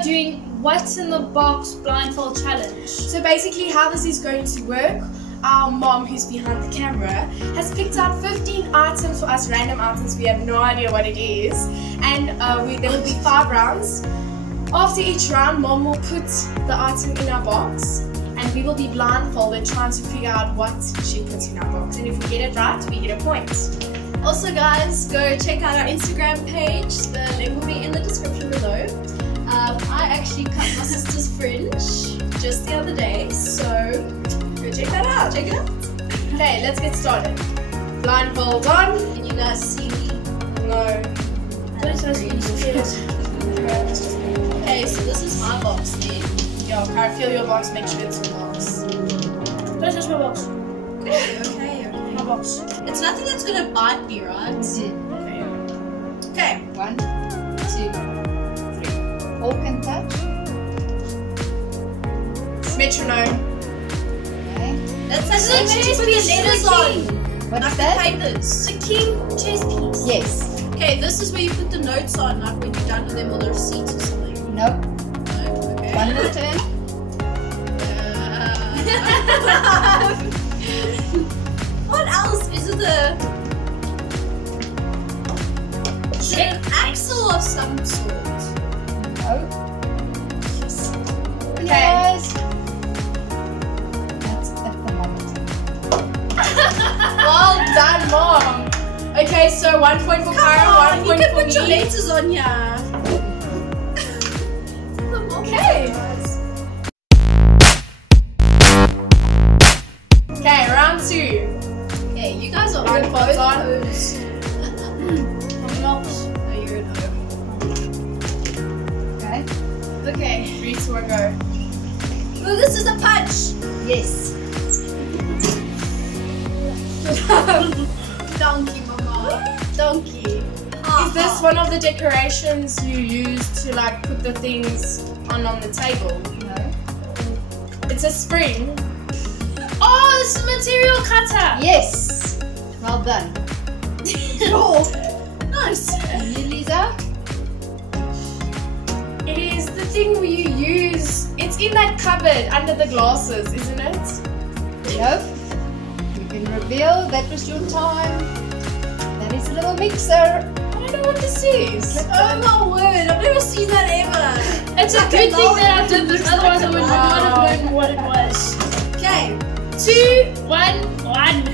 are doing What's in the Box blindfold challenge. So basically how this is going to work, our mom, who's behind the camera, has picked out 15 items for us, random items. We have no idea what it is, and there will be 5 rounds. After each round, mom will put the item in our box, and we will be blindfolded trying to figure out what she puts in our box. And if we get it right, we get a point. Also guys, go check out our Instagram page. The link will be in the description below. I actually cut my sister's fringe just the other day, so go check that out. Check it out. Okay, let's get started. Blindfold on. Can you guys see me? No. Okay, so this is my box here. Yo, Cara, feel your box, make sure it's your box. Don't touch my box. Okay. My box. It's nothing that's gonna bite me, right? Okay. 1, 2, 3. All can touch. Metronome. Okay. That's This like is a when you chess put piece. the letters on. What Like is the that? papers. The king chess piece. Yes. Okay, this is where you put the notes on, like when you're done with them or the receipts or something. Nope. No, okay. One more turn. What else? Is it an axle of some sort? No. Okay. Guys. That's a thermometer. Well done, mom. Okay, so 1 point for Cara, 1 you point can for put your me. letters on here. Okay. Okay, round 2. Okay, you guys are Line all phones both on. O's. I'm not. No, you're an Okay. O. Okay. 3, 2, 1, go. Oh, this is a punch. Yes. Donkey, mama. Donkey. Is this one of the decorations you use to like put the things on the table? No. It's a spring. Oh, this is a material cutter. Yes. Well done. Oh, nice. And you, Lisa? It is the thing where you use. It's in that cupboard under the glasses, isn't it? Nope. You can reveal that was your time. That is a little mixer. I don't know what this is. Oh my word, I've never seen that ever. It's a good thing that I did this, otherwise I would not have known what it was. Okay. 2, 1, 1.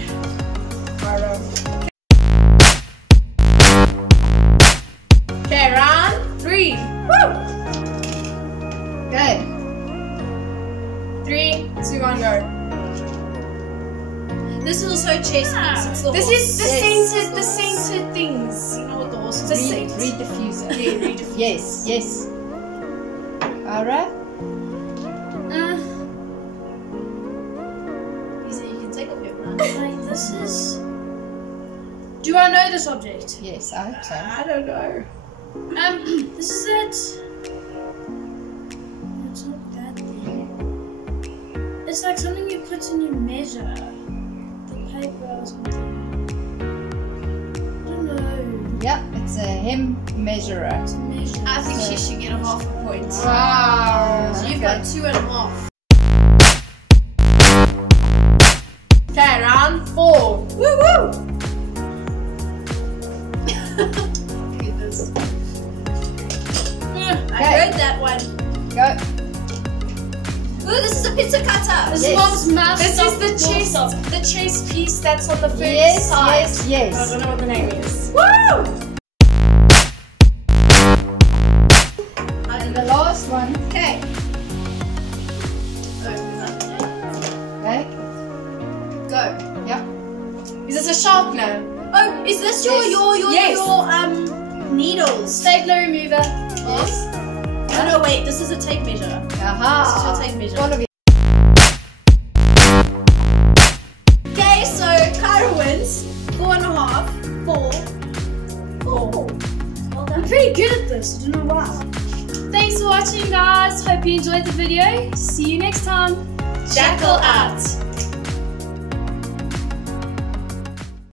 Okay, round 3. Woo! Okay. 3, 2, 1, go. This is also a chess piece. It's the This horse. is the Yes. scented things. You know what the horse is? The named? scent. Read diffuser. Yeah, read it. Yes, yes. Alright. You can take off your plan. Like, this is. Do I know this object? Yes, I hope so. I don't know. This is it. It's not that thing. It's like something you put in your measure. The paper or something. I don't know. Yep, it's a hem measurer. It's a measure. I think she should get a half a point. Wow. So you've got 2.5. Okay, round 4. Woo woo! Goodness. I Okay. heard that one. Go. Ooh, this is a pizza cutter. This Yes. is mom's mouse. This stop, is the door chest, stop. the chest piece that's on the first Yes, side. yes, I yes. don't know what the name is. Woo! And the last one. Okay. Okay. Go. Is this a sharpener? Oh, is this your Yes. needles? Stapler remover. Yes. Oh no, wait. This is a tape measure. Aha. This is your tape measure. One of you. Okay, so Cara wins. 4.5. 4. 4. Well I'm done. pretty good at this. I don't know why. Thanks for watching, guys. Hope you enjoyed the video. See you next time. Jackal out.